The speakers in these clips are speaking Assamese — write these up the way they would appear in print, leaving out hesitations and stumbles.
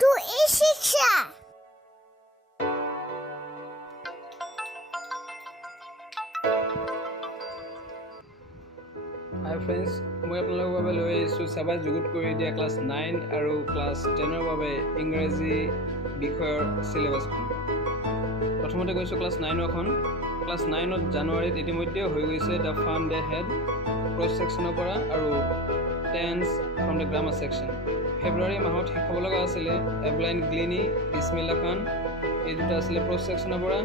to e-shiksha. Hi friends, মই আপোনালোকৰ বাবে লৈ আহিছোঁ চাবা যুগুত কৰি দিয়া ক্লাছ 9 আৰু ক্লাছ 10ৰ বাবে ইংৰাজী বিষয়ৰ সিলেবাছখন। প্ৰথমতে কৈছোঁ ক্লাছ 9খন। ক্লাছ 9ত জানুৱাৰীত ইতিমধ্যে হৈ গৈছে the fun they had cross ছেকশ্যনৰ পৰা আৰু tense from the grammar section. ফেব্ৰুৱাৰী মাহত শেষ হ'ব লগা আছিলে এভলাইন গ্লিনি, বিছমিল্লা খান, এই দুটা আছিলে ক্ৰছ ছেকশ্যনৰ পৰা,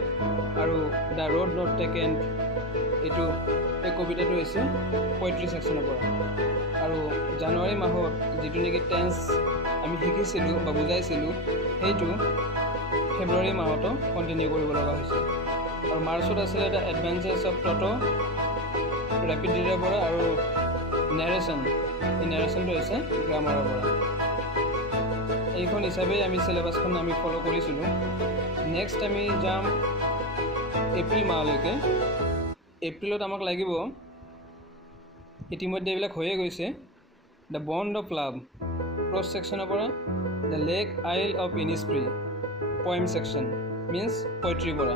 আৰু দ্য ৰোড নট টেকেন এইটো এই কবিতাটো হৈছে পয়েট্ৰি ছেকশ্যনৰ পৰা। আৰু জানুৱাৰী মাহত যিটো নেকি টেন্স আমি শিকিছিলোঁ বা বুজাইছিলোঁ সেইটো ফেব্ৰুৱাৰী মাহতো কণ্টিনিউ কৰিব লগা হৈছে। আৰু মাৰ্চত আছিলে the adventures of Toto, rapid reader পৰা, আৰু নেৰেশ্যন, এই নেৰেশ্যনটো হৈছে গ্ৰামাৰৰ পৰা। এইখন হিচাপেই আমি চিলেবাছখন আমি ফ'ল' কৰিছিলোঁ। নেক্সট আমি যাম এপ্ৰিল মাহলৈকে। এপ্ৰিলত আমাক লাগিব, ইতিমধ্যে এইবিলাক হৈয়ে গৈছে, the bond of love cross ছেকশ্যনৰ পৰা, the lake isle of Innisfree poem section means পয়েট্ৰিৰ পৰা,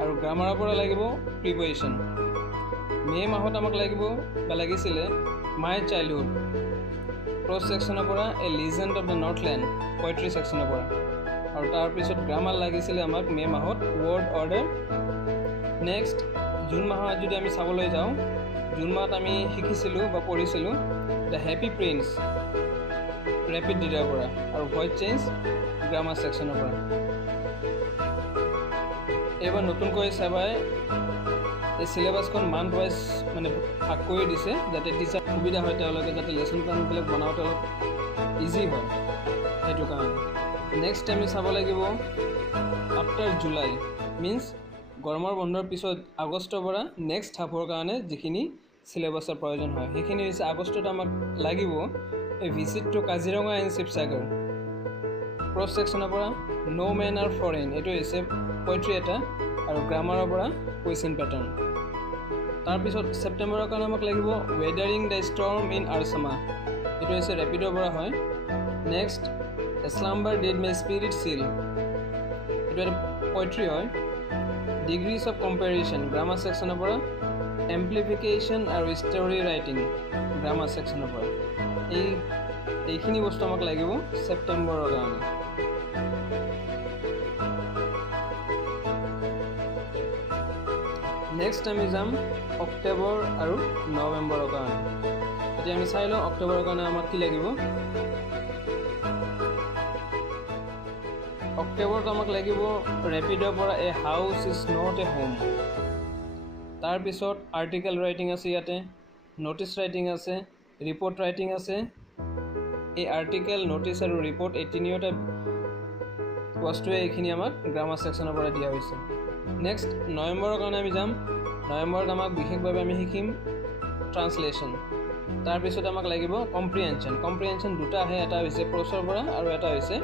আৰু গ্ৰামাৰৰ পৰা লাগিব প্ৰিপ'জিশ্যন। মে' মাহত আমাক লাগিব বা লাগিছিলে মাই চাইল্ডহুড ক্ৰছ ছেকশ্যনৰ পৰা, এ লিজেণ্ড অফ দ্য নৰ্থলেণ্ড পয়েট্ৰি ছেকশ্যনৰ পৰা, আৰু তাৰপিছত গ্ৰামাৰ লাগিছিলে আমাক মে' মাহত ৱৰ্ড অৰ্ডাৰ। নেক্সট জুন মাহত যদি আমি চাবলৈ যাওঁ, জুন মাহত আমি শিকিছিলোঁ বা পঢ়িছিলোঁ the happy prince rapid reader পৰা, আৰু ভইচ চেঞ্জ গ্ৰামাৰ ছেকশ্যনৰ পৰা। এইবাৰ নতুনকৈ চাবাই এই চিলেবাছখন মান্থ ৱাইজ মানে ভাগ কৰি দিছে, যাতে টিচাৰ সুবিধা হয়, তেওঁলোকে যাতে লেচন প্লেনবিলাক বনাওঁতে অলপ ইজি হয়, সেইটো কাৰণে। নেক্সট আমি চাব লাগিব আফটাৰ জুলাই মিনছ গৰমৰ বন্ধৰ পিছত আগষ্টৰ পৰা নেক্সট হাফৰ কাৰণে যিখিনি চিলেবাছৰ প্ৰয়োজন হয় সেইখিনি হৈছে আগষ্টত আমাক লাগিব এই visit to Kaziranga and Sivasagar cross ছেকশ্যনৰ পৰা, ন' মেন আৰ ফৰেইন এইটো হৈছে পয়েট্ৰি এটা, আৰু গ্ৰামাৰৰ পৰা কুৱেশ্যন পেটাৰ্ণ। তাৰপিছত ছেপ্টেম্বৰৰ কাৰণে আমাক লাগিব ৱেডাৰিং দ্য ষ্টৰ্ম ইন আৰচামা, এইটো হৈছে ৰেপিডৰ পৰা হয়। নেক্সট স্লাম্বাৰ ডিড মাই স্পিৰিট চিল, এইটো এটা পয়েট্ৰি হয়। ডিগ্ৰীজ অফ কম্পেৰিজন গ্ৰামাৰ ছেকশ্যনৰ পৰা, এম্প্লিফিকেশ্যন আৰু ষ্টৰি ৰাইটিং গ্ৰামাৰ ছেকশ্যনৰ পৰা। এইখিনি বস্তু আমাক লাগিব ছেপ্টেম্বৰৰ কাৰণে। নেক্সট আমি যাম অক্টোবৰ আৰু নৱেম্বৰৰ কাৰণে। এতিয়া আমি চাই লওঁ অক্টোবৰৰ কাৰণে আমাক কি লাগিব। অক্টোবৰত আমাক লাগিব ৰেপিডৰ পৰা a house is not a home. তাৰপিছত আৰ্টিকেল ৰাইটিং আছে, ইয়াতে ন'টিছ ৰাইটিং আছে, ৰিপৰ্ট ৰাইটিং আছে। এই আৰ্টিকেল, ন'টিছ আৰু ৰিপৰ্ট এই তিনিওটা বস্তুৱে এইখিনি আমাক গ্ৰামাৰ ছেকশ্যনৰ পৰা দিয়া হৈছে। নেক্সট নৱেম্বৰৰ কাৰণে আমি যাম। নৱেম্বৰত আমাক বিশেষভাৱে আমি শিকিম ট্ৰান্সলেশ্যন। তাৰপিছত আমাক লাগিব কম্প্ৰিহেনশ্যন। কম্প্ৰিহেনশ্যন দুটা আহে, এটা হৈছে প্ৰ'ছৰ পৰা আৰু এটা হৈছে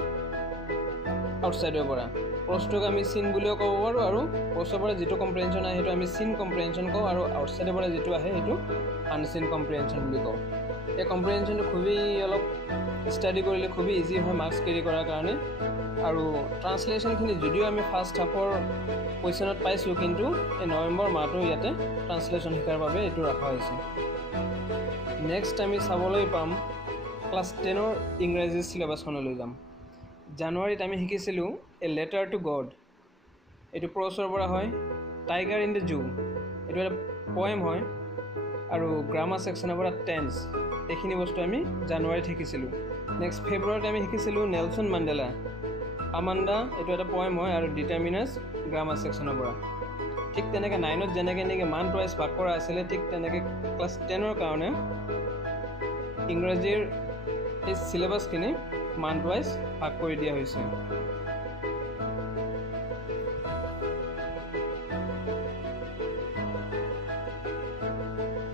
আউটছাইডৰ পৰা। প্ৰ'ছটোক আমি চিন বুলিও ক'ব পাৰোঁ, আৰু প্ৰ'ছৰ পৰা যিটো কম্প্ৰিহেনশ্যন আহে সেইটো আমি চিন কম্প্ৰিহেনশ্যন কওঁ, আৰু আউটছাইডৰ পৰা যিটো আহে সেইটো আনচিন কম্প্ৰিহেনশ্যন বুলি কওঁ। এই কম্প্ৰিহেনশ্যনটো খুবেই অলপ ষ্টাডি কৰিলে খুবেই ইজি হয় মাৰ্কছ কেৰি কৰাৰ কাৰণে। আৰু ট্ৰান্সলেশ্যনখিনি যদিও আমি ফাৰ্ষ্ট হাফৰ কুৱেশ্যনত পাইছোঁ, কিন্তু এই নৱেম্বৰ মাহটো ইয়াতে ট্ৰান্সলেশ্যন শিকাৰ বাবে এইটো ৰখা হৈছে। নেক্সট আমি চাবলৈ পাম ক্লাছ 10ৰ ইংৰাজী চিলেবাছখনলৈ যাম। জানুৱাৰীত আমি শিকিছিলোঁ এ লেটাৰ টু গড, এইটো প্ৰ'ছৰ পৰা হয়। টাইগাৰ ইন দ্য জু এইটো এটা পয়েম হয়, আৰু গ্ৰামাৰ ছেকশ্যনৰ পৰা টেন্স। এইখিনি বস্তু আমি জানুৱাৰীত শিকিছিলোঁ। নেক্সট ফেব্ৰুৱাৰীত আমি শিকিছিলোঁ নেলছন মাণ্ডেলা আমাণ্ডা, এইটো এটা পয়েম হয়, আৰু ডিটাৰমিনাছ গ্ৰামাৰ ছেকশ্যনৰ পৰা। ঠিক তেনেকৈ 9ত যেনেকৈ মান্থ ৱাইজ ভাগ কৰা আছিলে, ঠিক তেনেকৈ ক্লাছ 10ৰ কাৰণে ইংৰাজীৰ এই চিলেবাছখিনি মান্থ ৱাইজ ভাগ কৰি দিয়া হৈছে।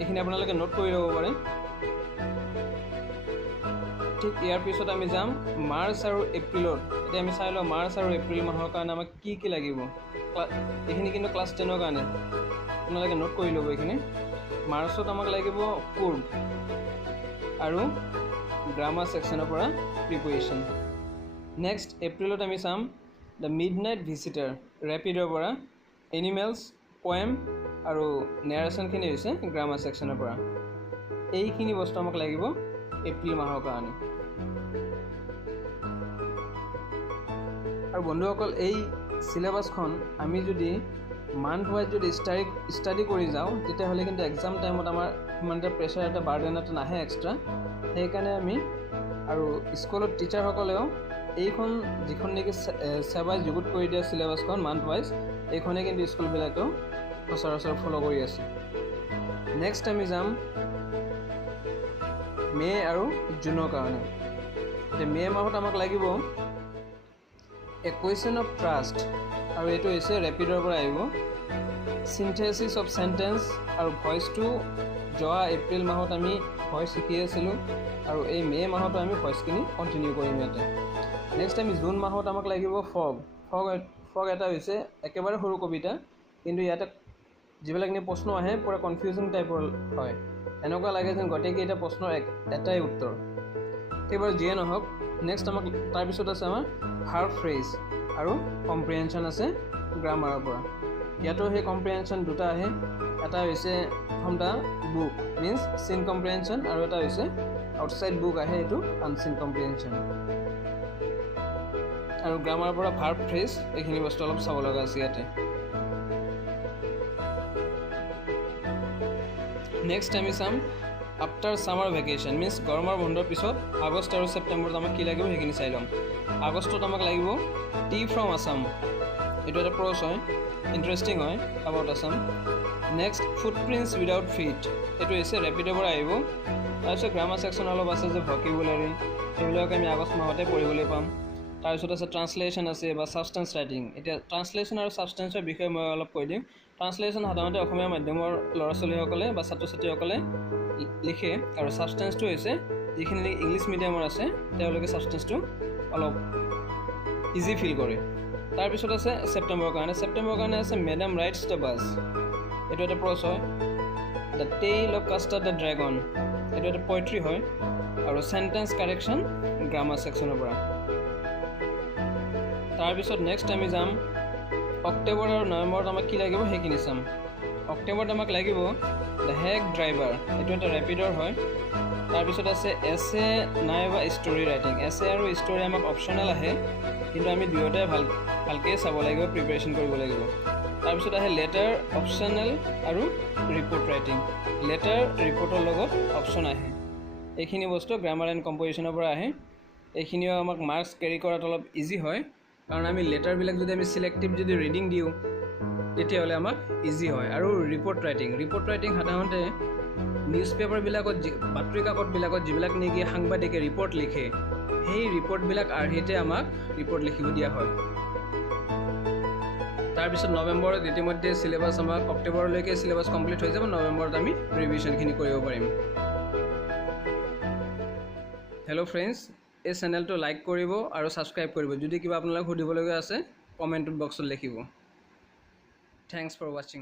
এইখিনি আপোনালোকে নোট কৰি ল'ব পাৰে। ঠিক ইয়াৰ পিছত আমি যাম মাৰ্চ আৰু এপ্ৰিলত। এতিয়া আমি চাই লওঁ মাৰ্চ আৰু এপ্ৰিল মাহৰ কাৰণে আমাক কি কি লাগিব। এইখিনি কিন্তু ক্লাছ 10ৰ কাৰণে আপোনালোকে নোট কৰি ল'ব এইখিনি। মাৰ্চত আমাক লাগিব পূৰ্ব আৰু গ্ৰামাৰ ছেকশ্যনৰ পৰা প্ৰিপ'জিশ্যন। নেক্সট এপ্ৰিলত আমি চাম দ্য মিডনাইট ভিজিটাৰ ৰেপিডৰ পৰা এনিমেলছ পয়েম আৰু নেৰেশ্যনখিনি হৈছে গ্ৰামাৰ ছেকশ্যনৰ পৰা। এইখিনি বস্তু আমাক লাগিব এপ্ৰিল মাহৰ কাৰণে। আৰু বন্ধুসকল এই চিলেবাছখন আমি যদি মান্থ ৱাইজ যদি ষ্টাডি কৰি যাওঁ তেতিয়াহ'লে কিন্তু এক্সাম টাইমত আমাৰ সিমান এটা প্ৰেছাৰ এটা বাৰ্ডেন এটা নাহে এক্সট্ৰা। সেইকাৰণে আমি আৰু স্কুলত টিচাৰসকলেও এইখন যিখন নেকি চেবাই যুগুত কৰি দিয়া চিলেবাছখন মান্থ ৱাইজ এইখনেই কিন্তু স্কুলবিলাকেও সচৰাচৰ ফ'ল' কৰি আছে। নেক্সট আমি যাম মে' আৰু জুনৰ কাৰণে। এতিয়া মে' মাহত আমাক লাগিব এ কুৱেশ্যন অফ ট্ৰাষ্ট আৰু এইটো হৈছে ৰেপিডৰ পৰা আহিব। চিনথেচিছ অফ চেণ্টেন্স আৰু ভইচটো যোৱা এপ্ৰিল মাহত আমি ভইচ শিকি আছিলোঁ আৰু এই মে' মাহতো আমি ভইচখিনি কণ্টিনিউ কৰিম ইয়াতে। নেক্সট আমি জুন মাহত আমাক লাগিব ফগ এটা হৈছে একেবাৰে সৰু কবিতা, কিন্তু ইয়াতে যিবিলাক নিয়ে প্ৰশ্ন আহে পূৰা কনফিউজিং টাইপৰ হয়, এনেকুৱা লাগে যেন গোটেইকেইটা প্ৰশ্নৰ এটাই উত্তৰ। সেইবাৰ যিয়ে নহওক, নেক্সট আমাক তাৰপিছত আছে আমাৰ ভাৰ্ব ফ্ৰেজ আৰু কম্প্ৰিহেনশ্যন আছে গ্ৰামাৰৰ পৰা। ইয়াতো সেই কম্প্ৰিহেনশ্যন দুটা আহে, এটা হৈছে ফ্ৰম দ্য বুক মিনছ চিন কম্প্ৰিহেনশ্যন আৰু এটা হৈছে আউটছাইড বুক আহে, এইটো আনচিন কম্প্ৰিহেনশ্যন। আৰু গ্ৰামাৰৰ পৰা ভাৰ্ব ফ্ৰেজ এইখিনি বস্তু অলপ চাব লগা আছে ইয়াতে। নেক্সট আমি চাম আফটাৰ ছামাৰ ভেকেশ্যন মিনছ গৰমৰ বন্ধৰ পিছত আগষ্ট আৰু ছেপ্টেম্বৰত আমাক কি লাগিব সেইখিনি চাই ল'ম। আগষ্টত আমাক লাগিব টি ফ্ৰম আছাম, এইটো এটা প্ৰ'জ হয়, ইণ্টাৰেষ্টিং হয় about Assam. Next footprints without feet, এইটো হৈছে ৰেপিডৰ পৰা আহিব। তাৰপিছত গ্ৰামাৰ ছেকশ্যন অলপ আছে যে ভকেবুলাৰী, সেইবিলাক আমি আগষ্ট মাহতে পঢ়িবলৈ পাম। তাৰপিছত আছে ট্ৰান্সলেশ্যন আছে বা ছাবষ্টেঞ্চ ৰাইটিং। এতিয়া ট্ৰান্সলেশ্যন আৰু ছাবষ্টেঞ্চৰ বিষয়ে মই অলপ কৈ দিম। ট্ৰান্সলেশ্যন সাধাৰণতে অসমীয়া মাধ্যমৰ ল'ৰা ছোৱালীসকলে বা ছাত্ৰ ছাত্ৰীসকলে লিখে, আৰু ছাবষ্টেঞ্চটো হৈছে যিখিনি ইংলিছ মিডিয়ামৰ আছে তেওঁলোকে ছাবষ্টেঞ্চটো অলপ ইজি ফিল কৰে। তাৰপিছত আছে ছেপ্টেম্বৰৰ কাৰণে আছে মেডাম ৰাইটছ দ্য বাছ, এইটো এটা প্ৰ'জ হয়। The tail of custard the dragon, এইটো এটা পয়েট্ৰি হয়। আৰু চেণ্টেন্স কাৰেকশ্যন গ্ৰামাৰ ছেকশ্যনৰ পৰা। তাৰপিছত নেক্সট আমি যাম অক্টোবৰ আৰু নৱেম্বৰত আমাক কি লাগিব সেইখিনি চাম। অক্টোবৰত আমাক লাগিব দ্য হেগ ড্ৰাইভাৰ, এইটো এটা ৰেপিডৰ হয়। তাৰপিছত আছে এছে নাইবা ষ্টৰি ৰাইটিং। এছে আৰু ষ্টৰি আমাক অপশ্যনেল আহে, কিন্তু আমি দুয়োটাই ভালকৈ চাব লাগিব, প্ৰিপেৰেশ্যন কৰিব লাগিব। তাৰপিছত আহে লেটাৰ অপশ্যনেল আৰু ৰিপৰ্ট ৰাইটিং। লেটাৰ ৰিপৰ্টৰ লগত অপশ্যন আহে। এইখিনি বস্তু গ্ৰামাৰ এণ্ড কম্প'জিশ্যনৰ পৰা আহে। এইখিনিও আমাক মাৰ্কছ কেৰি কৰাত অলপ ইজি হয়, কাৰণ আমি লেটাৰবিলাক যদি আমি চিলেক্টিভ যদি ৰিডিং দিওঁ তেতিয়াহ'লে আমাক ইজি হয়। আৰু ৰিপৰ্ট ৰাইটিং সাধাৰণতে নিউজ পেপাৰবিলাকত বাতৰি কাকতবিলাকত যিবিলাক নেকি সাংবাদিকে ৰিপৰ্ট লিখে, সেই ৰিপৰ্টবিলাক আৰ্হিতে আমাক ৰিপৰ্ট লিখিব দিয়া হয়। তাৰপিছত নৱেম্বৰত ইতিমধ্যে চিলেবাছ আমাক অক্টোবৰলৈকে চিলেবাছ কমপ্লিট হৈ যাব, নৱেম্বৰত আমি ৰিভিশ্যনখিনি কৰিব পাৰিম। হেল্ল' ফ্ৰেণ্ডছ, এই চেনেলটো লাইক কৰিব আৰু ছাবস্ক্ৰাইব কৰিব। যদি কিবা আপোনালোক সুধিবলগীয়া আছে কমেণ্ট বক্সত লিখিব। থেংকছ ফৰ ৱাচিং।